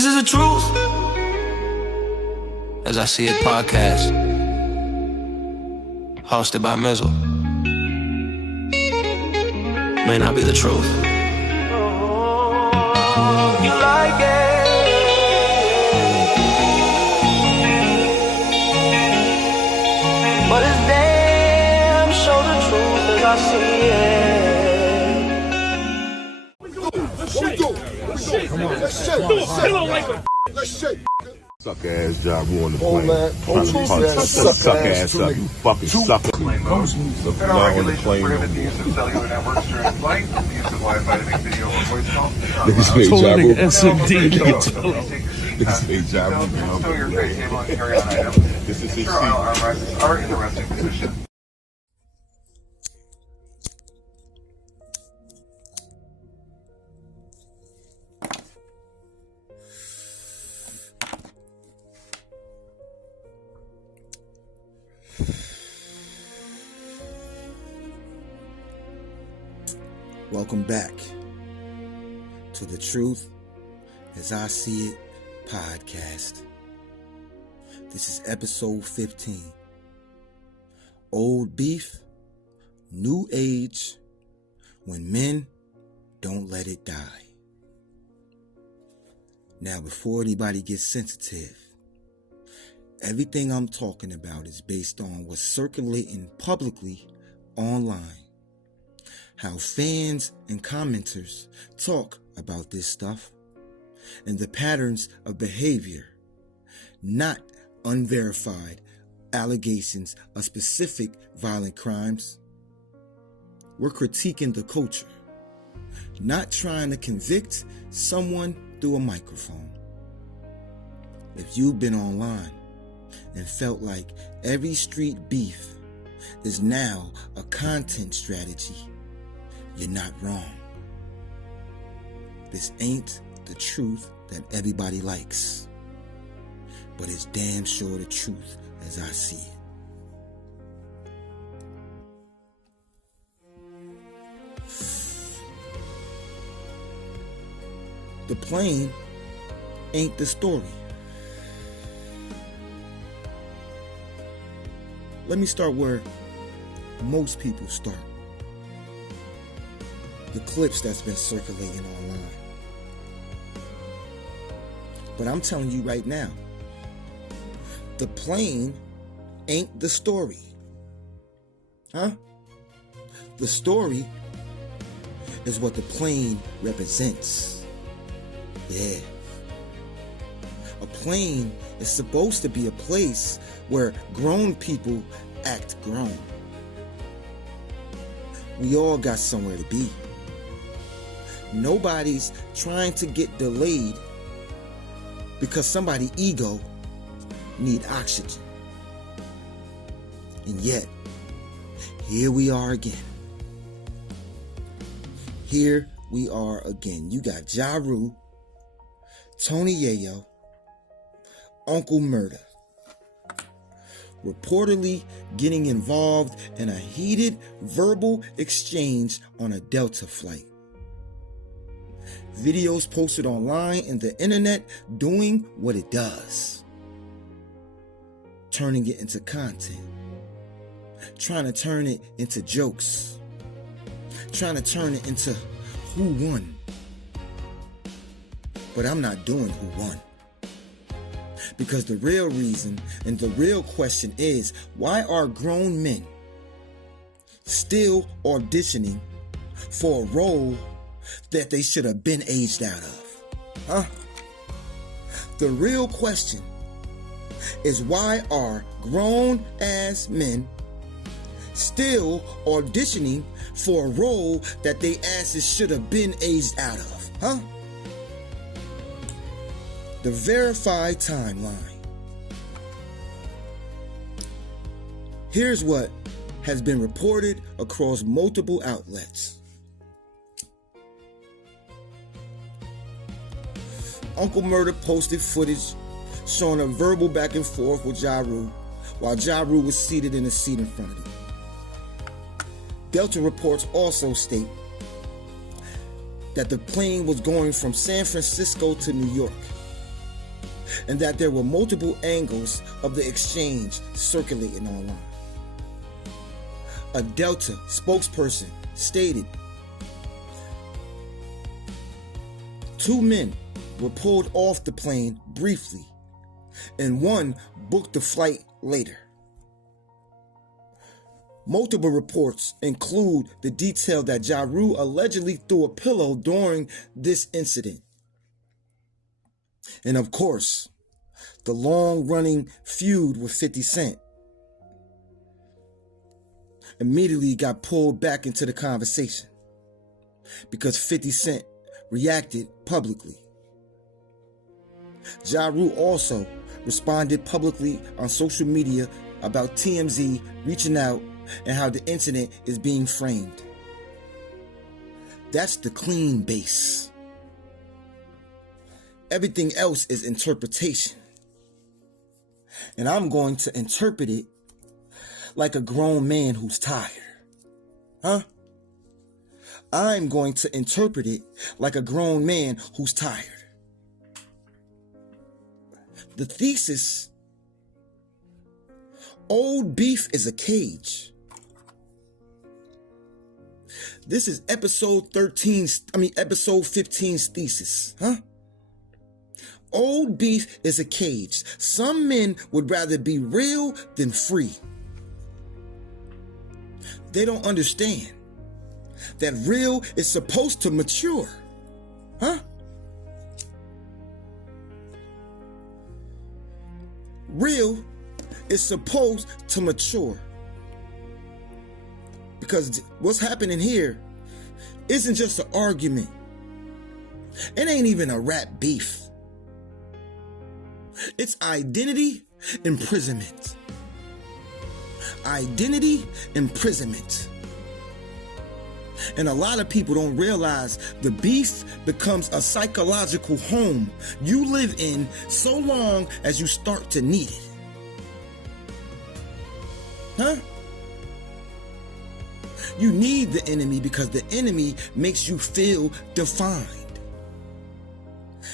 This is the truth. As I See It podcast, hosted by Mizal. May not be the truth. You like it, but it's damn sure the truth as I see it. Come on, let's shake. Let's shake. Suck ass job on the plane. Man. Trying to punch suck ass up, you fucking sucker. The fly on the plane. Niggas made Jabu. SMD. Niggas made Jabu. This is his seat. Are in the resting position. Welcome back to the Truth as I See It podcast. This is episode 15. Old beef, new age, when men don't let it die. Now, before anybody gets sensitive, everything I'm talking about is based on what's circulating publicly online. How fans and commenters talk about this stuff and the patterns of behavior, not unverified allegations of specific violent crimes. We're critiquing the culture, not trying to convict someone through a microphone. If you've been online and felt like every street beef is now a content strategy, you're not wrong. This ain't the truth that everybody likes, but it's damn sure the truth as I see it. The plane ain't the story. Let me start where most people start. The clips that's been circulating online. But I'm telling you right now, the plane ain't the story. Huh? The story is what the plane represents. Yeah. A plane is supposed to be a place where grown people act grown. We all got somewhere to be. Nobody's trying to get delayed because somebody's ego need oxygen. And yet, here we are again. Here we are again. You got Jaru, Tony Yayo, Uncle Murda, reportedly getting involved in a heated verbal exchange on a Delta flight. Videos posted online and the internet doing what it does. Turning it into content. Trying to turn it into jokes. Trying to turn it into who won. But I'm not doing who won. Because the real reason and the real question is, why are grown men still auditioning for a role that they should have been aged out of? Huh? The real question is, why are grown ass men still auditioning for a role that they asses should have been aged out of? Huh? The verified timeline. Here's what has been reported across multiple outlets. Uncle Murda posted footage showing a verbal back and forth with Jaru while Jaru was seated in a seat in front of him. Delta reports also state that the plane was going from San Francisco to New York. and that there were multiple angles of the exchange circulating online. A Delta spokesperson stated, 2 men were pulled off the plane briefly, and one booked the flight later. Multiple reports include the detail that Yayo allegedly threw a pillow during this incident. And of course, the long-running feud with 50 Cent immediately got pulled back into the conversation because 50 Cent reacted publicly. Yayo also responded publicly on social media about TMZ reaching out and how the incident is being framed. That's the clean base. Everything else is interpretation. And I'm going to interpret it like a grown man who's tired. I'm going to interpret it like a grown man who's tired. The thesis: old beef is a cage. This is episode 15's thesis, Old beef is a cage. Some men would rather be real than free. They don't understand that real is supposed to mature, Real is supposed to mature. Because what's happening here isn't just an argument. It ain't even a rap beef. It's identity imprisonment. Identity imprisonment. And a lot of people don't realize the beef becomes a psychological home you live in so long as you start to need it. You need the enemy because the enemy makes you feel defined.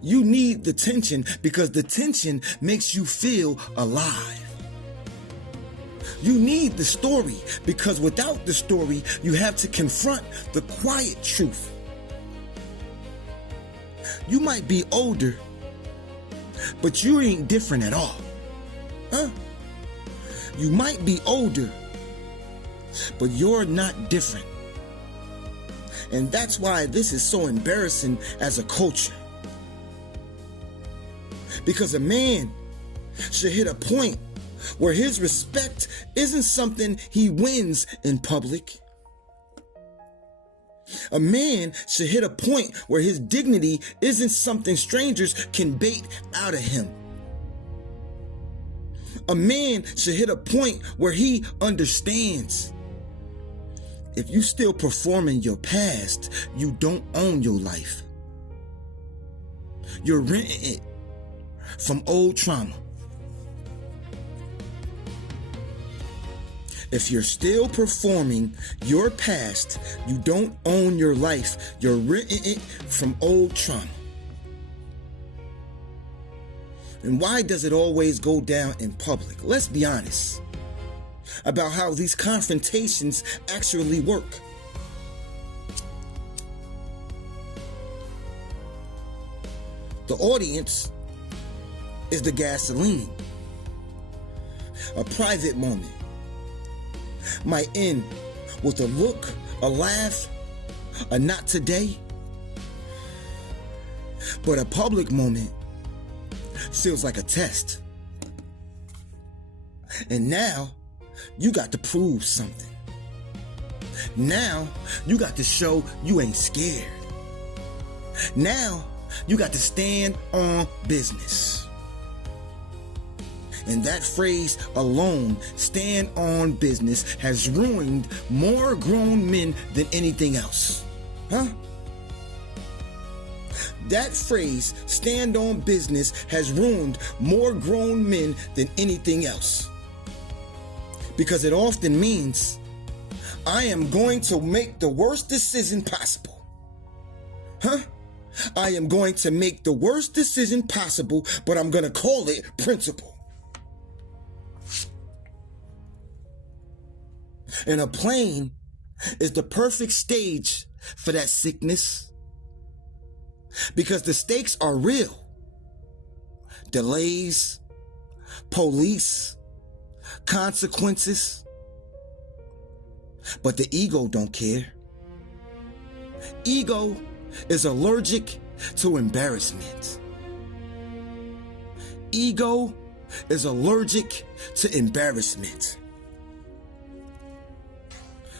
You need the tension because the tension makes you feel alive. You need the story because without the story, you have to confront the quiet truth. You might be older, but you ain't different at all. You might be older, but you're not different. And that's why this is so embarrassing as a culture. Because a man should hit a point where his respect isn't something he wins in public. A man should hit a point where his dignity isn't something strangers can bait out of him. A man should hit a point where he understands. If you still perform in your past, you don't own your life. You're renting it from old trauma. If you're still performing your past, you don't own your life. You're renting it from old trauma. And why does it always go down in public? Let's be honest about how these confrontations actually work. The audience is the gasoline. A private moment might end with a look, a laugh, a not today. But a public moment feels like a test. And now you got to prove something. Now you got to show you ain't scared. Now you got to stand on business. And that phrase alone, stand on business, has ruined more grown men than anything else. That phrase, stand on business, has ruined more grown men than anything else. Because it often means, I am going to make the worst decision possible. I am going to make the worst decision possible, but I'm going to call it principle. And a plane is the perfect stage for that sickness because the stakes are real. Delays, police, consequences. But the ego don't care. Ego is allergic to embarrassment. Ego is allergic to embarrassment.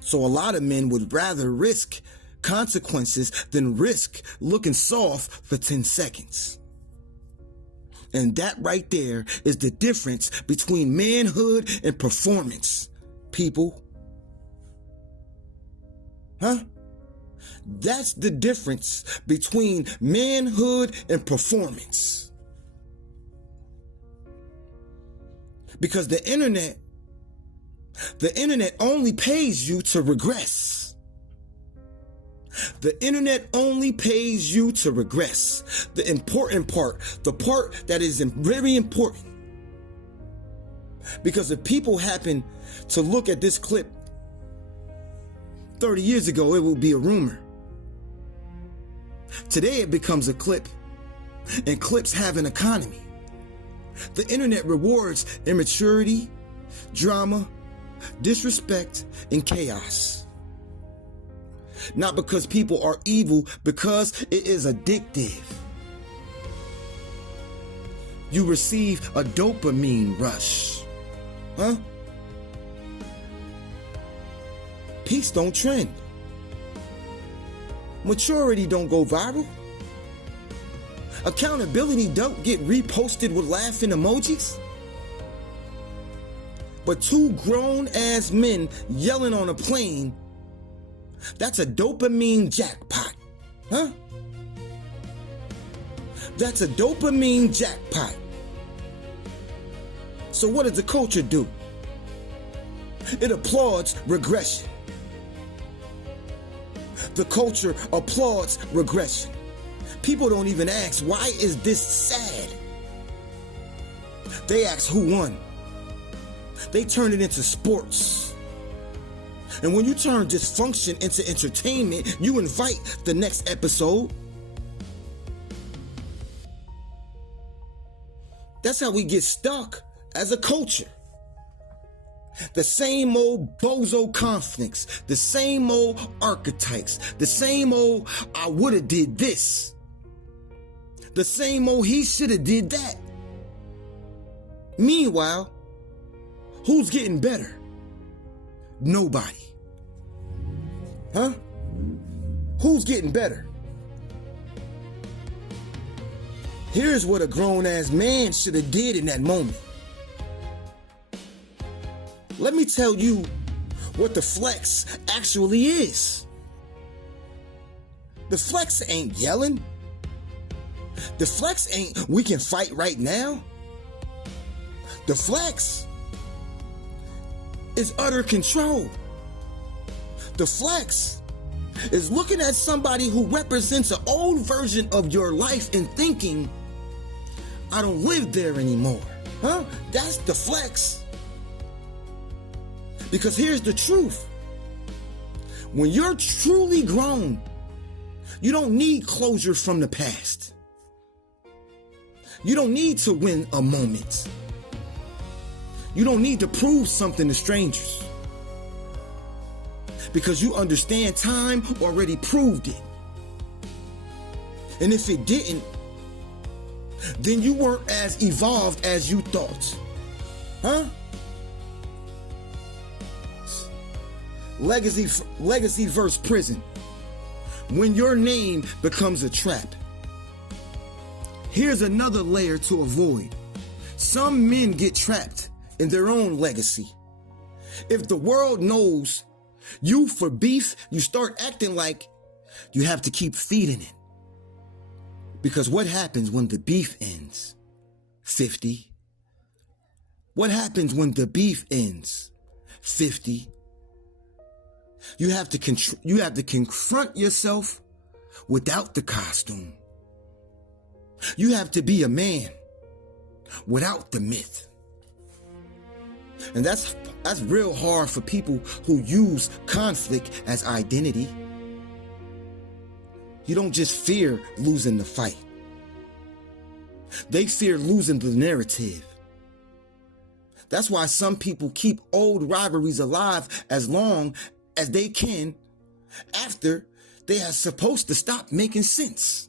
So a lot of men would rather risk consequences than risk looking soft for 10 seconds. And that right there is the difference between manhood and performance, people. Huh? That's the difference between manhood and performance. Because the internet only pays you to regress. The internet only pays you to regress. The important part, the part that is very important. Because if people happen to look at this clip 30 years ago, it would be a rumor. Today it becomes a clip, and clips have an economy. The internet rewards immaturity, drama, disrespect, and chaos. Not because people are evil, because it is addictive. You receive a dopamine rush. Huh? Peace don't trend. Maturity don't go viral. Accountability don't get reposted with laughing emojis. But two grown-ass men yelling on a plane, that's a dopamine jackpot. Huh? That's a dopamine jackpot. So what does the culture do? It applauds regression. The culture applauds regression. People don't even ask, why is this sad? They ask who won. They turn it into sports. And when you turn dysfunction into entertainment, you invite the next episode. That's how we get stuck as a culture. The same old bozo conflicts, the same old archetypes, the same old I woulda did this, the same old he shoulda did that. Meanwhile, who's getting better? Nobody. Huh? Who's getting better? Here's what a grown-ass man should have did in that moment. Let me tell you what the flex actually is. The flex ain't yelling. The flex ain't we can fight right now. The flex is utter control. The flex is looking at somebody who represents an old version of your life and thinking, I don't live there anymore. Huh? That's the flex. Because here's the truth. When you're truly grown, you don't need closure from the past. You don't need to win a moment. You don't need to prove something to strangers. Because you understand time already proved it. And if it didn't, then you weren't as evolved as you thought. Huh? Legacy versus prison. When your name becomes a trap. Here's another layer to avoid. Some men get trapped in their own legacy. If the world knows you for beef, you start acting like you have to keep feeding it. Because what happens when the beef ends? 50. What happens when the beef ends? 50. You have to confront yourself without the costume. You have to be a man without the myth. And that's real hard for people who use conflict as identity. You don't just fear losing the fight. They fear losing the narrative. That's why some people keep old rivalries alive as long as they can after they are supposed to stop making sense.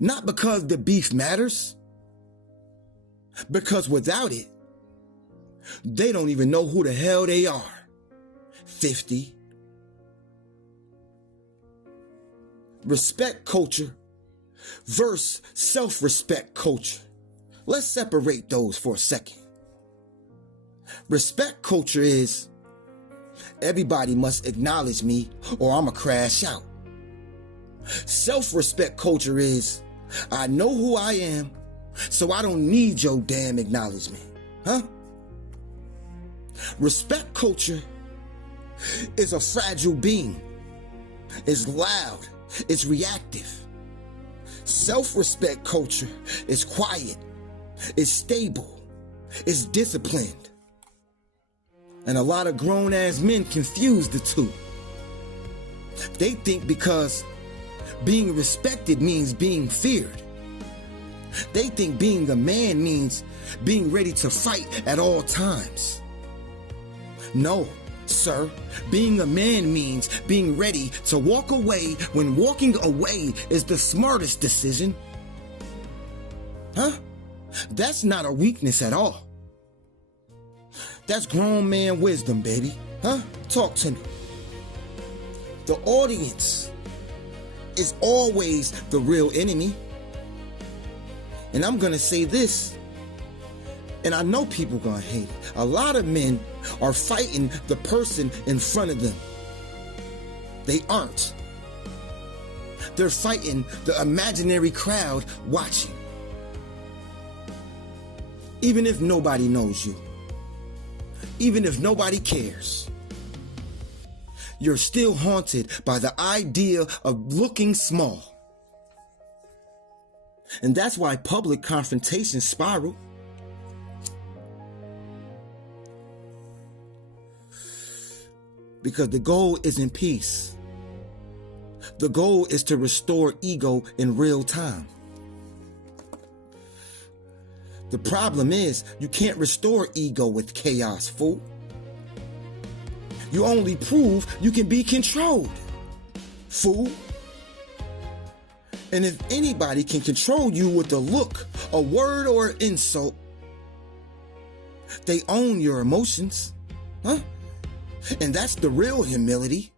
Not because the beef matters, because without it, they don't even know who the hell they are. 50. Respect culture versus self-respect culture. Let's separate those for a second. Respect culture is everybody must acknowledge me or I'ma crash out. Self-respect culture is I know who I am, so I don't need your damn acknowledgement. Huh? Respect culture is a fragile being. It's loud. It's reactive. Self-respect culture is quiet. It's stable. It's disciplined. And a lot of grown-ass men confuse the two. They think because being respected means being feared. They think being a man means being ready to fight at all times. No, sir. Being a man means being ready to walk away when walking away is the smartest decision. Huh? That's not a weakness at all. That's grown man wisdom, baby. Huh? Talk to me. The audience is always the real enemy. And I'm gonna say this, and I know people gonna hate it. A lot of men are fighting the person in front of them. They aren't. They're fighting the imaginary crowd watching. Even if nobody knows you, even if nobody cares, you're still haunted by the idea of looking small. And that's why public confrontations spiral. Because the goal isn't peace. The goal is to restore ego in real time. The problem is you can't restore ego with chaos, fool. You only prove you can be controlled, fool. And if anybody can control you with a look, a word, or an insult, they own your emotions, huh? And that's the real humility.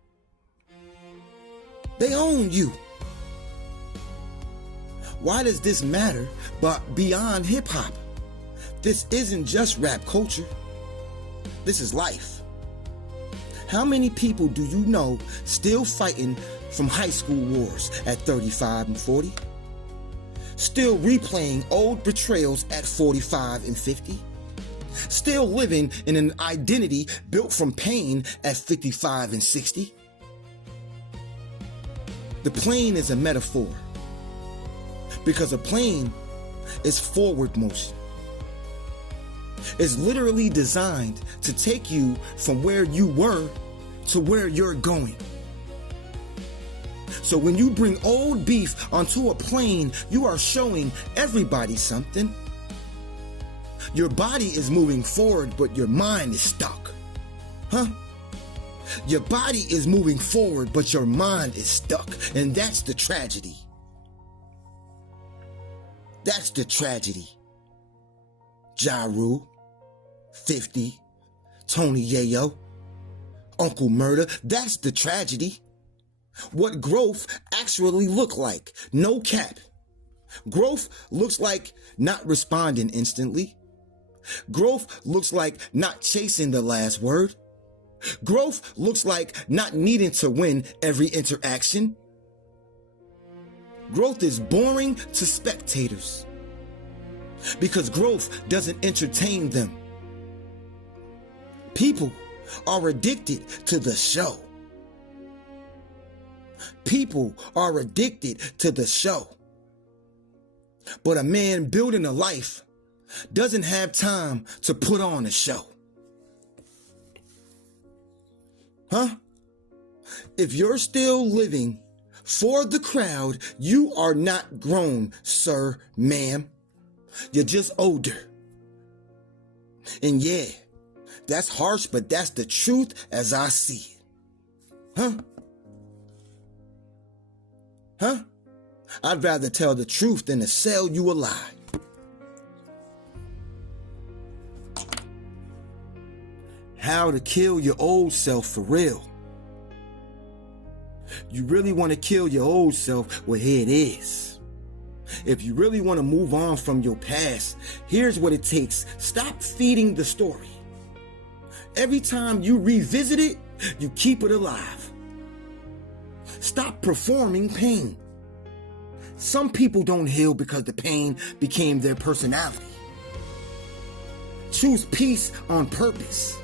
They own you. Why does this matter? But beyond hip hop, this isn't just rap culture. This is life. How many people do you know still fighting from high school wars at 35 and 40? Still replaying old betrayals at 45 and 50? Still living in an identity built from pain at 55 and 60? The plane is a metaphor because a plane is forward motion. It's literally designed to take you from where you were to where you're going. So when you bring old beef onto a plane, you are showing everybody something. Your body is moving forward, but your mind is stuck. Huh? Your body is moving forward, but your mind is stuck. And that's the tragedy. That's the tragedy. Ja Rule, 50, Tony Yayo, Uncle Murda, that's the tragedy. What growth actually look like. No cap. Growth looks like not responding instantly. Growth looks like not chasing the last word. Growth looks like not needing to win every interaction. Growth is boring to spectators because growth doesn't entertain them. People are addicted to the show. People are addicted to the show. But a man building a life doesn't have time to put on a show. Huh? If you're still living for the crowd, you are not grown, sir, ma'am. You're just older. And yeah, that's harsh, but that's the truth as I see it. Huh? Huh? I'd rather tell the truth than to sell you a lie. How to kill your old self for real. You really want to kill your old self? Well, here it is. If you really want to move on from your past, here's what it takes. Stop feeding the story. Every time you revisit it, you keep it alive. Stop performing pain. Some people don't heal because the pain became their personality. Choose peace on purpose.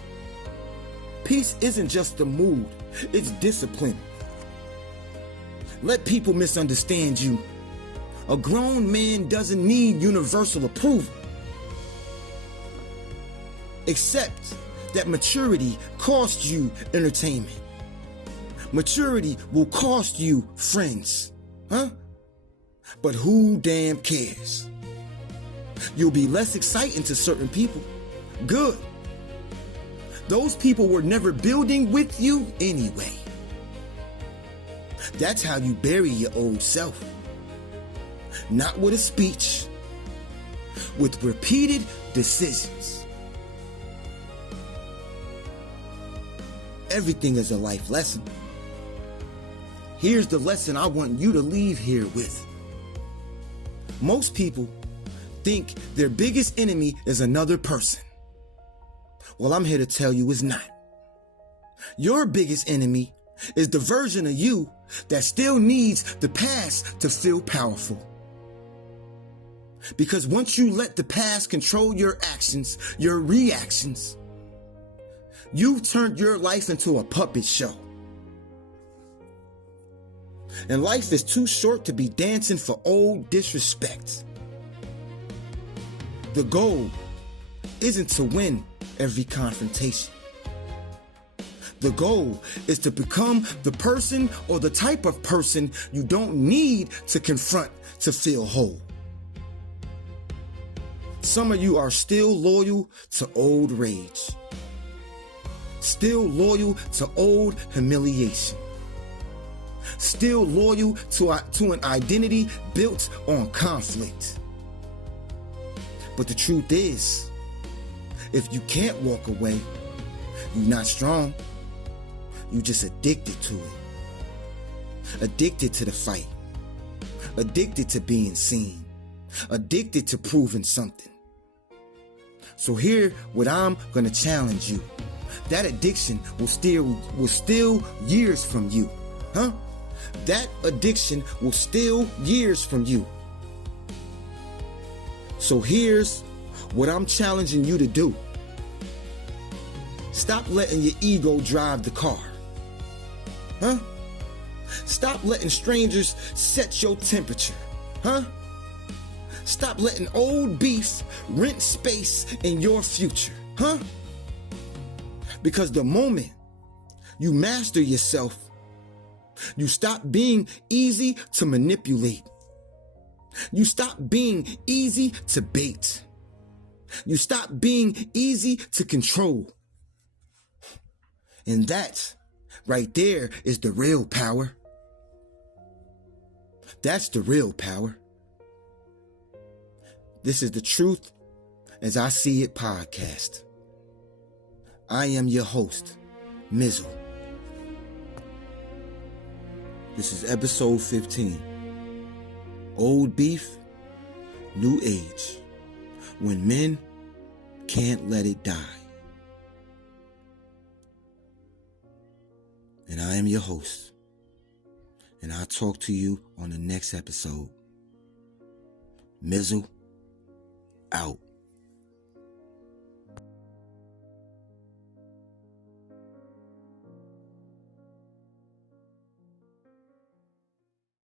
Peace isn't just a mood, it's discipline. Let people misunderstand you. A grown man doesn't need universal approval. Accept that maturity costs you entertainment. Maturity will cost you friends. Huh? But who damn cares? You'll be less exciting to certain people. Good. Those people were never building with you anyway. That's how you bury your old self. Not with a speech, with repeated decisions. Everything is a life lesson. Here's the lesson I want you to leave here with. Most people think their biggest enemy is another person. Well, I'm here to tell you it's not. Your biggest enemy is the version of you that still needs the past to feel powerful. Because once you let the past control your actions, your reactions, you've turned your life into a puppet show. And life is too short to be dancing for old disrespect. The goal isn't to win every confrontation. The goal is to become the person or the type of person you don't need to confront to feel whole. Some of you are still loyal to old rage, still loyal to old humiliation, still loyal to an identity built on conflict. But the truth is, if you can't walk away, you're not strong. You're just addicted to it. Addicted to the fight. Addicted to being seen. Addicted to proving something. So here, what I'm gonna challenge you. That addiction will steal years from you. Huh? That addiction will steal years from you. So here's what I'm challenging you to do. Stop letting your ego drive the car. Huh? Stop letting strangers set your temperature. Huh? Stop letting old beef rent space in your future. Huh? Because the moment you master yourself, you stop being easy to manipulate. You stop being easy to bait. You stop being easy to control. And that right there is the real power. That's the real power. This is the Truth as I See It podcast. I am your host, Mizal. This is episode 15. Old beef, new age. When men can't let it die. And I am your host. And I'll talk to you on the next episode. Mizal out.